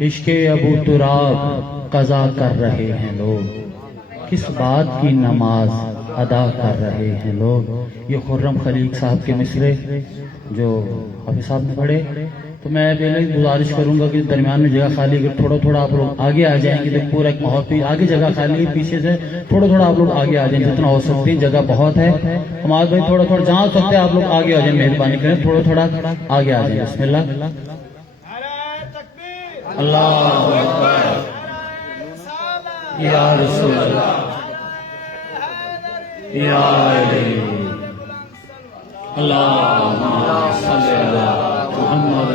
عشق ابو تراب قضا کر رہے ہیں لوگ، کس بات کی نماز ادا کر رہے ہیں لوگ. یہ خرم خلیق صاحب کے مصرے جو حافظ صاحب نے پڑھے، تو میں پہلے گزارش کروں گا کہ درمیان میں جگہ خالی ہے، تھوڑا تھوڑا آپ لوگ آگے آ جائیں گے. پورا ایک ماحول پہ آگے جگہ خالی ہے، پیچھے سے تھوڑا تھوڑا آپ لوگ آگے آ جائیں جتنا ہو سکتے ہیں، جگہ بہت ہے. ہمارے بھائی تھوڑا تھوڑا جہاں سکتے ہیں آپ لوگ آگے آ جائیں، مہربانی کریں تھوڑا تھوڑا آگے آ جائیں. بسم اللہ. اللہ اکبر. یا رسول اللہ، یا علی، اللہم صلی علی محمد.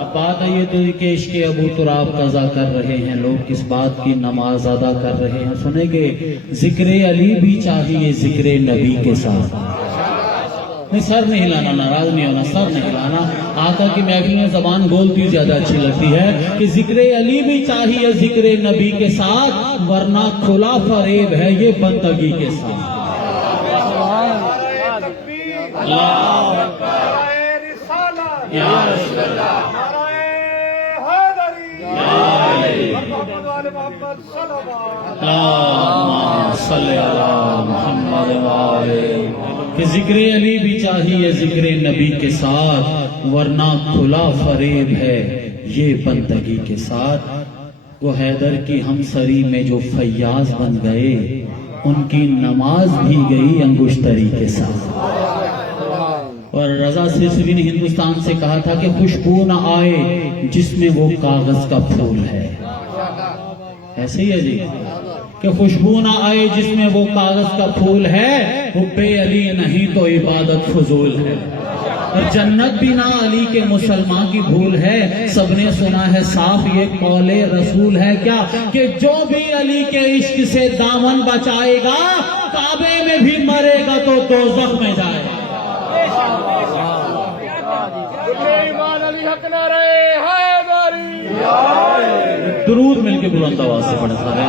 اب بات ہے یہ تو کہ عشق ابو تراب قضا کر رہے ہیں لوگ، کس بات کی نماز ادا کر رہے ہیں. سنیں گے ذکر علی بھی چاہیے ذکر نبی کے ساتھ. نہیں سر نہیں ہلانا، ناراض نہیں ہونا، سر نہیں ہلانا. آقا کی محفل میں زبان بولتی زیادہ اچھی لگتی ہے کہ ذکر علی بھی چاہیے ذکر نبی کے ساتھ، ورنہ کھلا فریب ہے یہ بندگی کے ساتھ. اللہ یا رسول اللہ، اللہم صلی علی محمد کہ ذکر علی بھی چاہیے ذکر نبی کے ساتھ، ورنہ کھلا فریب ہے یہ بندگی کے ساتھ. وہ حیدر کی ہمسری میں جو فیاض بن گئے، ان کی نماز بھی گئی انگشتری کے ساتھ. اور رضا سرسوی نے ہندوستان سے کہا تھا کہ خوشبو نہ آئے جس میں وہ کاغذ کا پھول ہے. ایسے ہی ہے جی کہ خوشبو نہ آئے جس میں وہ کاغذ کا پھول ہے، حب علی نہیں تو عبادت فضول ہے. اور جنت بھی نہ علی کے مسلمان کی بھول ہے. سب نے سنا ہے صاف یہ قول رسول ہے کیا کہ جو بھی علی کے عشق سے دامن بچائے گا، کعبے میں بھی مرے گا تو دوزخ میں جائے گا. درود مل کے بلند آواز سے پڑھا سارے.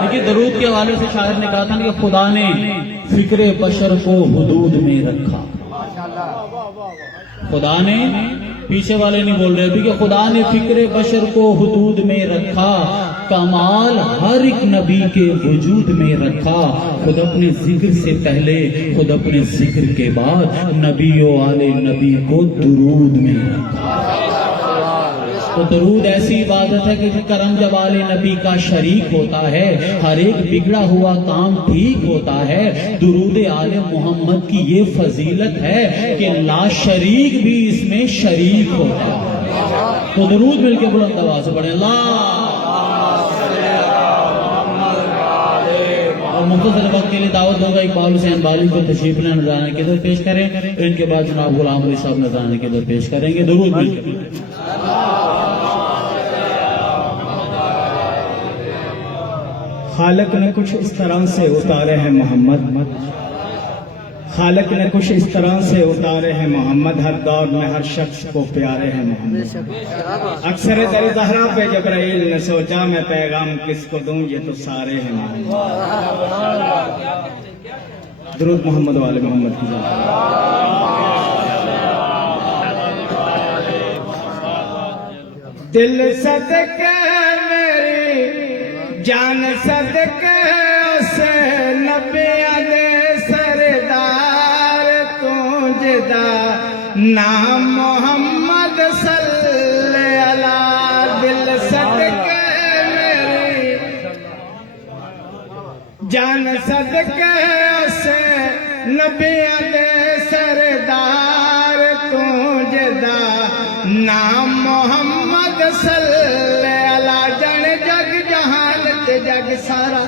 دیکھیے درود کے حوالے سے شاعر نے کہا تھا کہ خدا نے فکر بشر کو حدود میں رکھا. خدا نے، پیچھے والے نہیں بول رہے ابھی، کہ خدا نے فکر بشر کو حدود میں رکھا، کمال ہر ایک نبی کے وجود میں رکھا. خود اپنے ذکر سے پہلے، خود اپنے ذکر کے بعد نبی و آل نبی کو درود میں رکھا. تو درود ایسی عبادت ہے کہ کرم جب آل نبی کا شریک ہوتا ہے، ہر ایک بگڑا ہوا کام ٹھیک ہوتا ہے. درود آل محمد کی یہ فضیلت ہے کہ لا شریک بھی اس میں شریک ہوتا ہے. تو درود مل کے بلند آواز سے پڑھیں. اللہ. اور مختصر وقت کے لیے دعوت ہوگا اقبال حسین بالی کو تشریف لے نذرانے کے دور پیش کریں. ان کے بعد جناب غلام علی صاحب نذرانے کے دور پیش کریں گے. درود مل کے. خالق نے کچھ اس طرح سے اتارے ہیں محمد، خالق نے کچھ اس طرح سے اتارے ہیں محمد، ہر دور میں ہر شخص کو پیارے ہیں محمد. اکثر در زہرا پہ جبرائیل نے سوچا میں پیغام کس کو دوں، یہ تو سارے ہیں محمد. درود محمد والے محمد کی ذات. دل صدقے میری جان صدقے اسے نبیاں دے سردار تجھدا نام محمد صلی اللہ. دل صدقے میری جان صدقے اسے نبیاں دے سردار تجھدا نام محمد صلی اللہ. جن جگ جہان تے جگ سارا،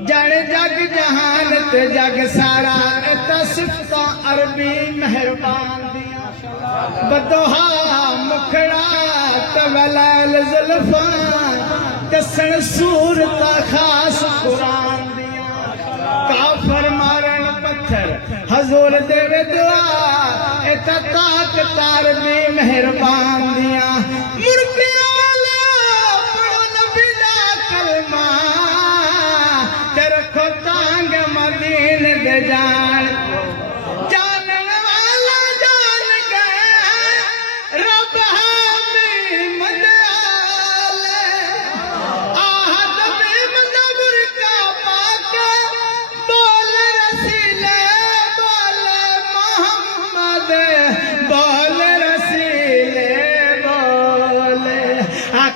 جن جگ جہان تے جگ سارا، اتا صفتاں عربی مہربان دیاں، بدوہا مکھڑا تولال زلفاں، دسن صورتاں خاص قرآن دیاں. کافر مارن پتھر حضور دے دعا، اتا طاقت عربی مہربان دیاں.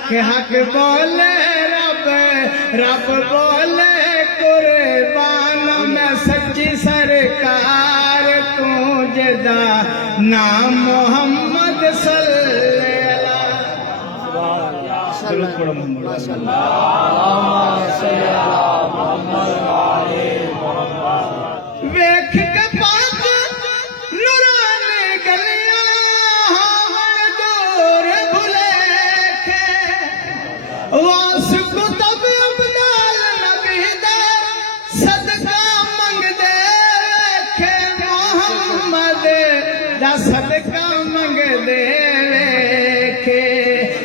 کہ حق بولے رب، رب بولے قربان میں سچی سرکار تجھے دا نام محمد صلی اللہ ویکھ کے پاک نورانی گلیاں ہون دور بھلیکھے واس کتب ابدال نبی دے صدقہ منگ دے ویکھے محمد دا صدقہ منگ دے ویکھے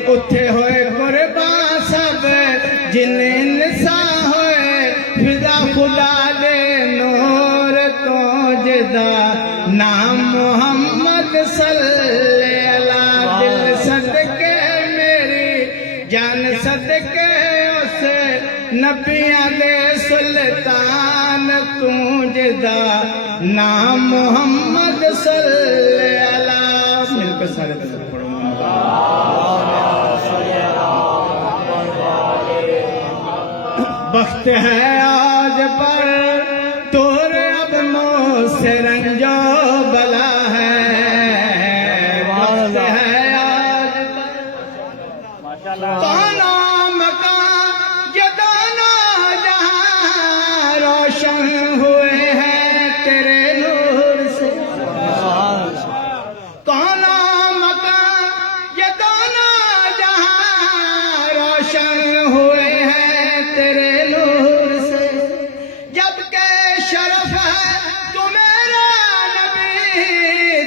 اتھے ہوئے قربان سب جن انسان ہوئے فدا خدا دے نور تو جدا نام محمد صلی اللہ دل صدقے میری جان صدقے اس نبیاں دے سلطان تو جدا نام محمد صلی اللہ مل کے سارے طرف پڑھو وقت ہے آج پر تور اب مو سے رنجو بلا ہے وقت ہے آج پر دانا مکان یہ دانا جہاں روشن ہوئے ہیں تیرے نور سے دانا مکان یہ دانا جہاں روشن ہوئے ہیں تیرے نور سے جبکہ شرف ہے تو میرا نبی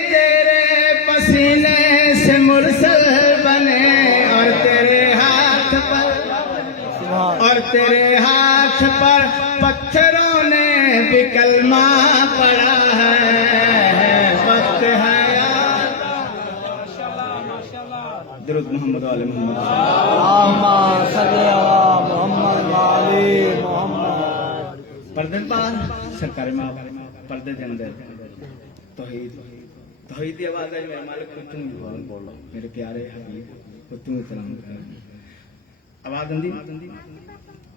تیرے پسینے سے مرسل بنے اور تیرے ہاتھ پر پتھروں نے بھی کلمہ پڑا ہے وقت ہے درود محمد علیہ محمد پردے پار سرکار میں پردے دے اندر توحید کی آواز ہے میرے مالک کو تم بولو میرے پیارے حبیب کو تم سلام کر آواز اندی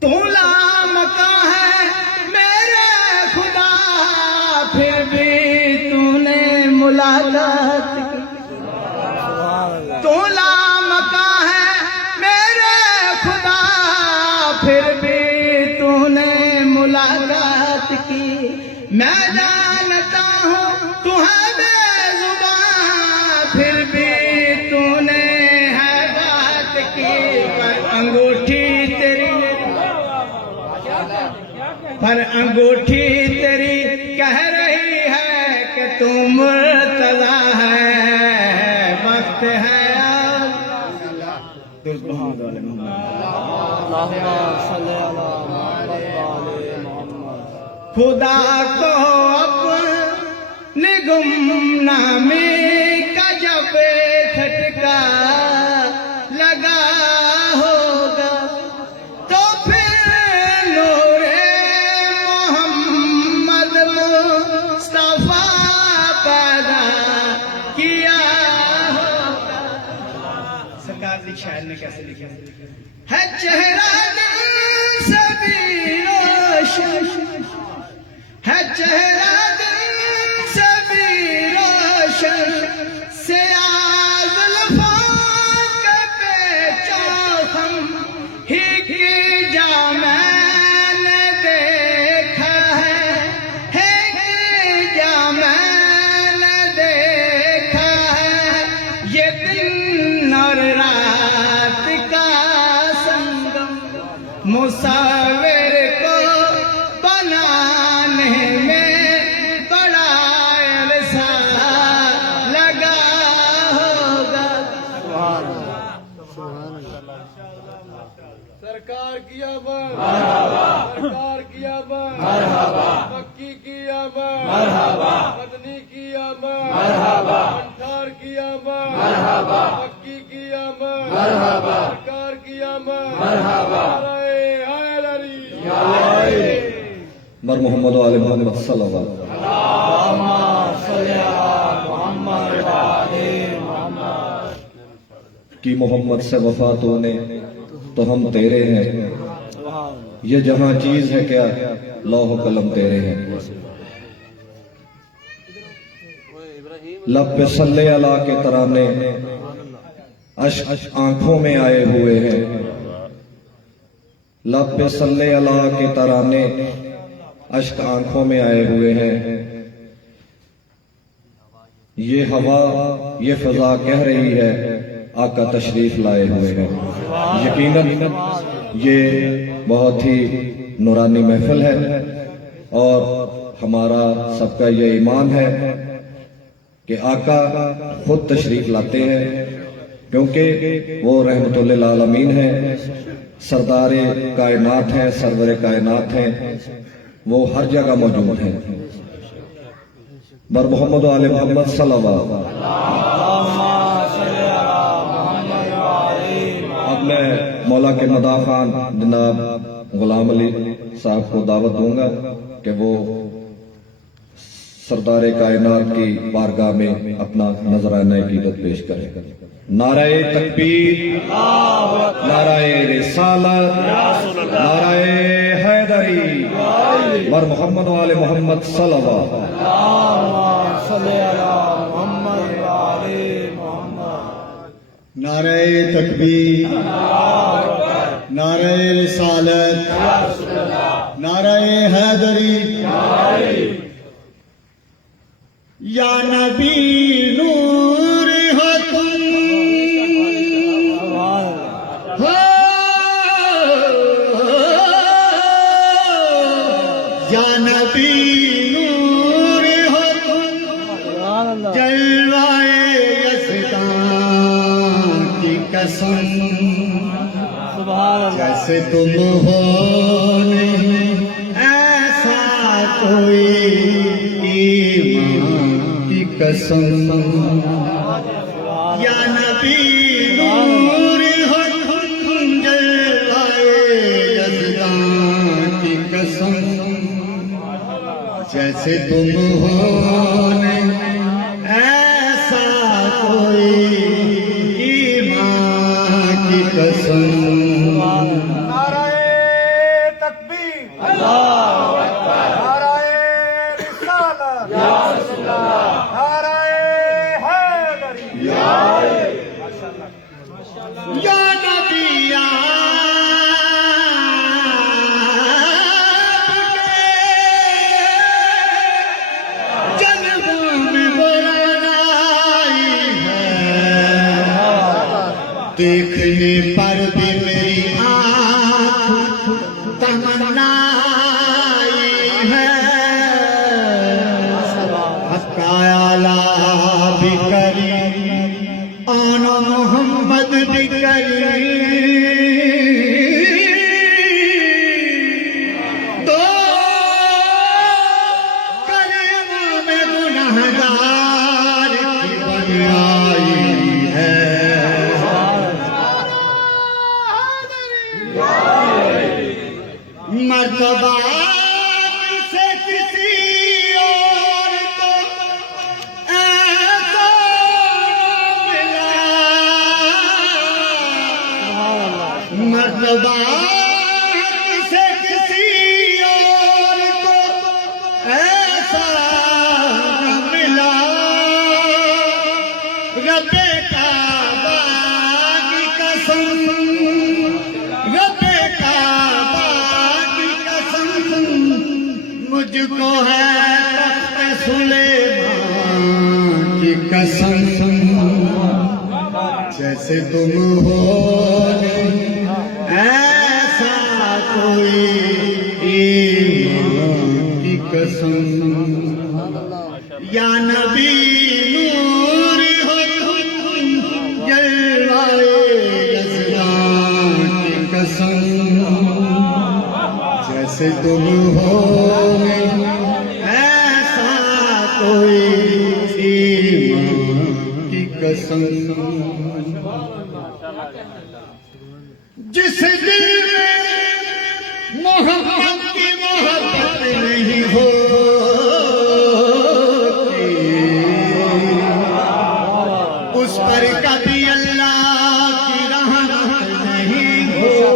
تو لامکا ہے میرے خدا پھر بھی تو نے ملاقات کی تو لامکا ہے میرے خدا پھر بھی تو نے ملاقات کی میں جانتا ہوں تو ہے بے زبان پھر بھی تو نے ہے بات کی پر انگوٹھی تیری کہہ رہی ہے کہ تو مرتضی ہے وقت ہے درود محمد علیہ محمد خدا کو اپنی گمنامی کا جب کھٹکا لگا ہوگا تو پھر نور محمد مصطفیٰ پیدا کیا ہوگا سرکار دی شاعر نے کیسے لکھا ہے چہرہ دل سے بھی روشن ہے چہرہ دل سے بھی روشن سیاہ زلفوں کے پیچاخم ہی کی جا میں نے دیکھا ہے کی جا میں نے دیکھا ہے یہ دن اور رات کا سنگم مصور کو بنانے میں بڑا عرصہ لگا ہوگا سرکار کی آمد سرکار کی آمد مکی کی آمد مدنی کی آمد انٹار کی آمد مکی کی آمد سرکار کی آمد نعرہ حیدری مر محمد و آل محمد صلی اللہ علیہ وسلم کی محمد سے وفا تو نے تو ہم تیرے ہیں، یہ جہاں چیز ہے کیا لوح و قلم تیرے ہیں۔ لب پہ صلی اللہ کے ترانے اشک آنکھوں میں آئے ہوئے ہیں، لب پہ صلی اللہ کے ترانے اشک آنکھوں میں آئے ہوئے ہیں۔ یہ ہوا یہ فضا کہہ رہی ہے آقا تشریف لائے ہوئے ہیں۔ یقیناً یہ بہت ہی نورانی محفل ہے اور ہمارا سب کا یہ ایمان ہے کہ آقا خود تشریف لاتے ہیں، کیونکہ وہ رحمت للعالمین ہیں، سردار کائنات ہیں، سرور کائنات ہیں، وہ ہر جگہ موجود ہیں۔ بر محمد و آل محمد صلی اللہ علیہ وسلم۔ اب میں مولا کے مدافعان جناب غلام علی صاحب کو دعوت دوں گا کہ وہ سردار کائنات کی بارگاہ میں اپنا نذرانہ عقیدت پیش کریں۔ نعرہ تکبیر، نعرہ رسالت، نعرہ حیدری، بر محمد و آل محمد صلی اللہ علیہ وسلم۔ نعرہ تکبیر، نعرہ رسالت، نعرہ حیدری، یا نبی نور ہو تم، یا نبی نور ہو تم، جلوائے یزدان کی قسم، جیسے تم ہو نہیں ایسا کوئی ایمان کی قسم، یا نبی نور ہو تم، جلوائے یزدان کی قسم، جیسے تم ہو نہیں ایسا کوئی ایمان کی قسم۔ نعرہ تکبیر، نعرہ رسالت، نعرہ حیدری، یا نبی جنموں میں بلائی ہے، دیکھنے پر بھی میری آنکھ تمنا ہے، حق اعلیٰ بھی کری آن محمد بھی کری، تو کلمہ میں گنہگار کی بنی آئی ہے، مرتبہ سے کسی اور کو ایسا ملا، مرتبہ سے کسی اور کو ایسا ملا، رب کعبہ کی قسم، رب کعبہ کی قسم، مجھ کو ہے تخت سلیمان کی قسم، جیسے تم ہو نہیں ایسا کوئی ایمان کی قسم، یا نبی نور ہو تم، جلوائے یزدان کی قسم، جیسے تم ہو نہیں ایسا کوئی ایمان کی قسم۔ جس دل میں محمد کی محبت نہیں ہوتی، اس پر کبھی اللہ کی رحمت نہیں ہوتی۔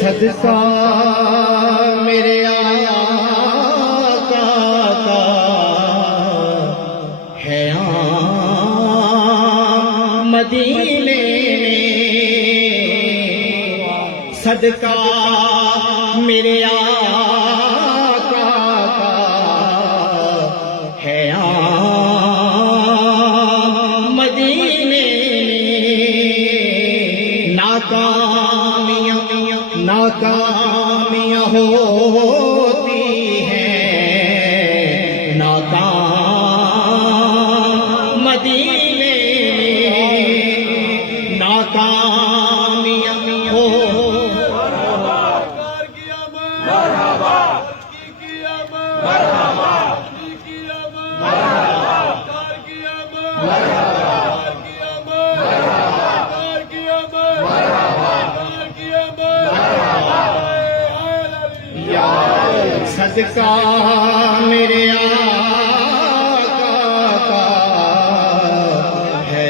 صدقہ میرے آقا کا ہے مدینے میں، صدقہ میرے آقا کا ہے مدینے میں، ناکامیاں ہوتی ہیں ناکام مدینے میں، ناکامیاں ہو صدقہ میرے آقا کا ہے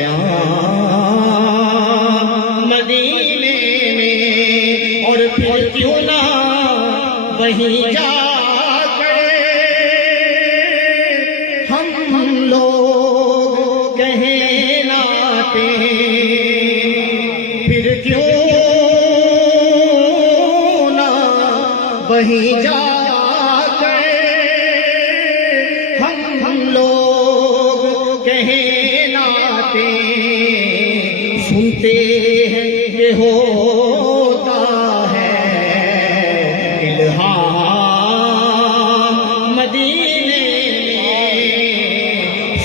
مدینے میں، اور پھر کیوں نہ وہیں جا کر ہم لوگ کہلاتے، پھر کیوں نہ وہیں جا ہم لوگ کہلاتے، سنتے ہیں کہ ہوتا ہے الہام مدینے میں،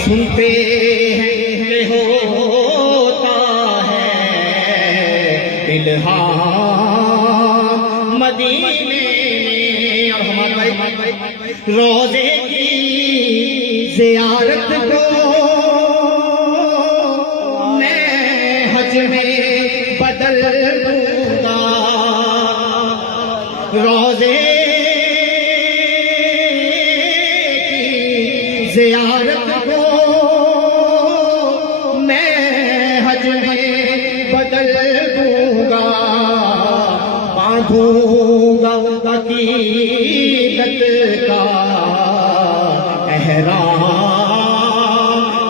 سنتے ہیں کہ ہوتا ہے الہام مدینے میں، اور ہمارے روزے کی زیارت کو میں حج میں بدل دوں گا، روزے کی زیارت کو میں حج میں بدل دوں گا، باندھوں گا عقیدت کا احرام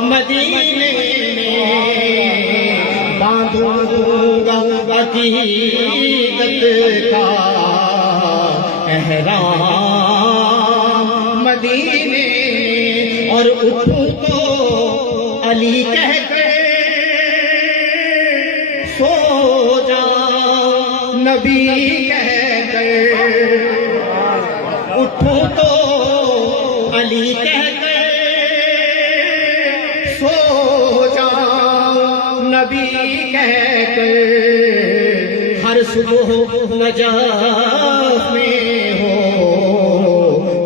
مدینے میں، باندھوں گا عقیدت کا احرام مدینے میں، اور اٹھوں تو علی کہہ کے سو جا نبی کہہ کر، اٹھوں تو علی کہہ کے سو جا نبی کہہ کر، ہر صبح نجف میں ہو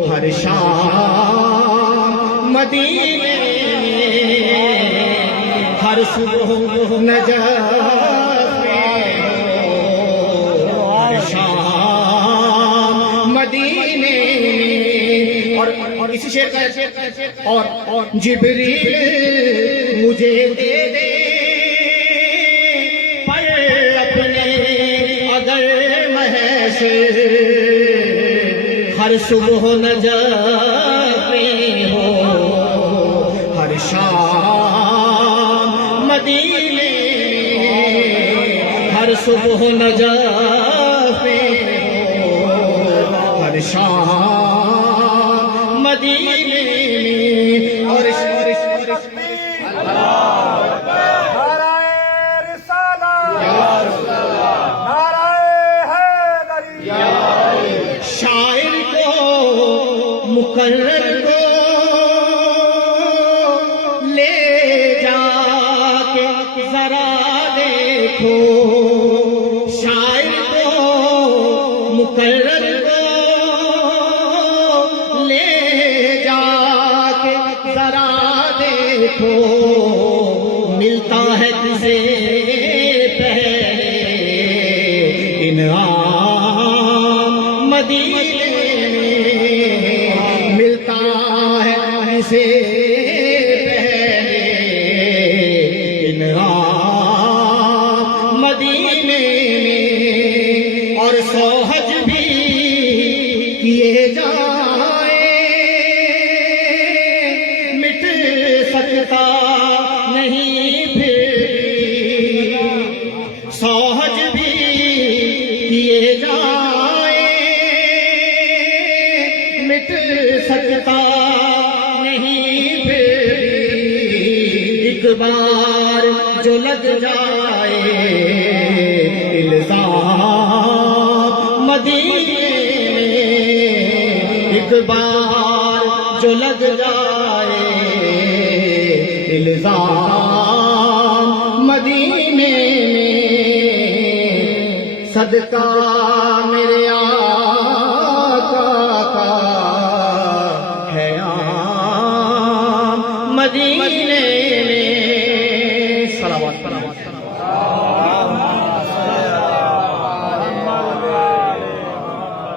ہر شام مدینے میں، ہر صبح نجف میں ہو ہر شام مدینے میں، اور اسی شعر کا اور جبریل مجھے دے دے پر اپنے اگر محشر، ہر صبح نجف میں ہو ہر شام مدینے میں، ہر صبح نجف میں ہو ہر شام مدینے میں، اور شاعر کو مقرر کو لے جا کے ذرا دیکھو، شاعر کو مقرر کو لے جا کے ذرا دیکھو، ملتا ہے تجھے پہلے انعام مدینے میں، ملتا ہے اسے پہلے انعام مدینے میں اور 100 حج بھی کیے جائیں مٹ سکتا نہیں پھر 100 حج بھی کیے جائیں مٹ سکتا نہیں پھر ایک بار جو لگ جائے الزام مدینے میں ایک بار جو لگ جائے الزام مدینے میں صدقہ میرے آقا کا ہے عام مدینے میں صلوات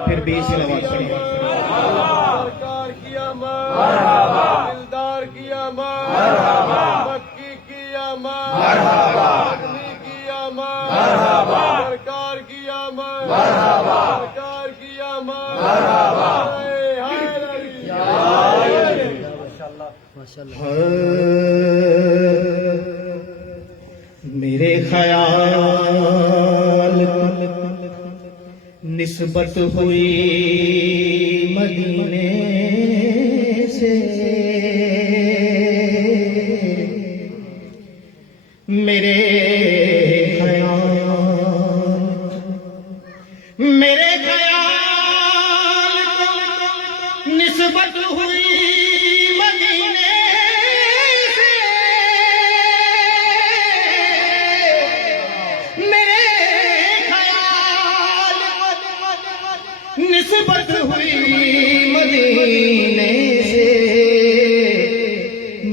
پھر بھی صلوات پڑھیں سرکار کی آمد دلدار کی آمد مکی کی آمد مدنی کی آمد سرکار کی آمد سرکار کی آمد میرے خیال نسبت ہوئی مدینے سے میرے خیال نسبت ہوئی مدینے سے میرے خیال نسبت ہوئی مدینے سے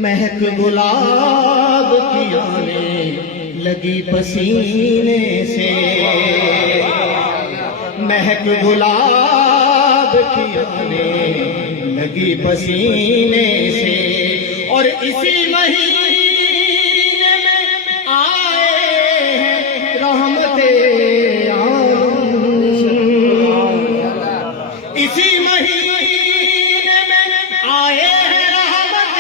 مہک گلاب کی آنے لگی پسینے سے مہک گلاب کی آنے لگی پسینے سے اور اسی مہینے میں آئے ہیں رحمت عالم اسی مہینے میں آئے ہیں رحمت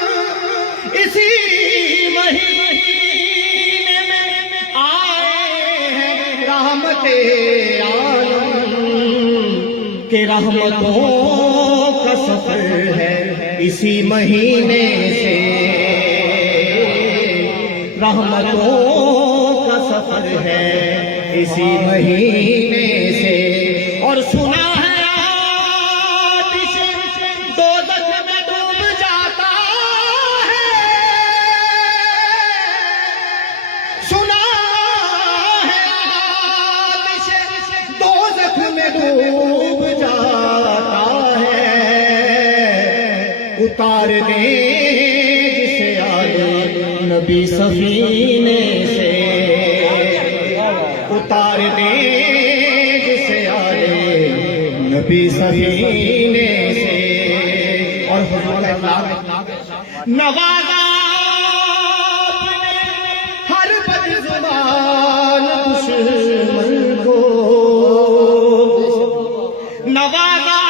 عالم اسی مہینے میں آئے ہیں رحمت عالم کہ رحمتوں کا سفر ہے اسی مہینے سے رحمتوں کا سفر ہے اسی مہینے سے اور سنا ہے آتش دوزخ میں ڈوب جاتا ہے سنا ہے آتش دوزخ میں ڈوب جاتا ہے اتار دے جسے آئے نبی سفینے سے اتار دے جسے آئے نبی سفینے سے اور حضور اخلاق نوازا ہر بد زبان دشمن کو نوازا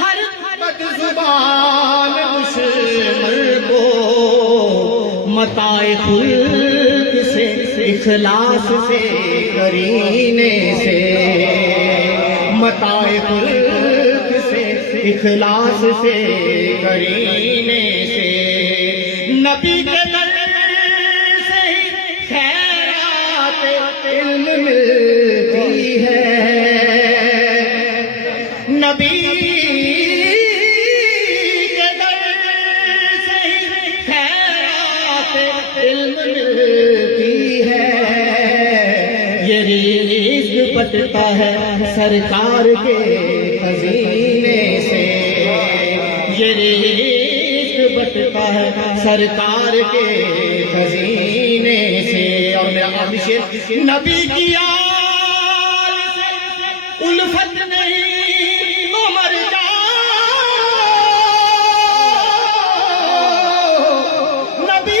ہر بد زبان دشمن کو متاع خلق سے اخلاص سے کرینے سے متاع خلق سے اخلاص سے کرینے سے نبی کے در سے ہی خیرات علم ملتی ہے نبی کے در سے ہی خیرات علم ملتی ہے یہ رزق بٹتا ہے سرکار کے خزینے سے یہ رزق بٹتا ہے سرکار کے خزینے سے اور میرا آخری شعر نبی کی آل سے الفت نہیں عمر جاؤ نبی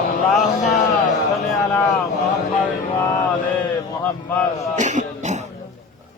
اللهم صل على محمد وآل محمد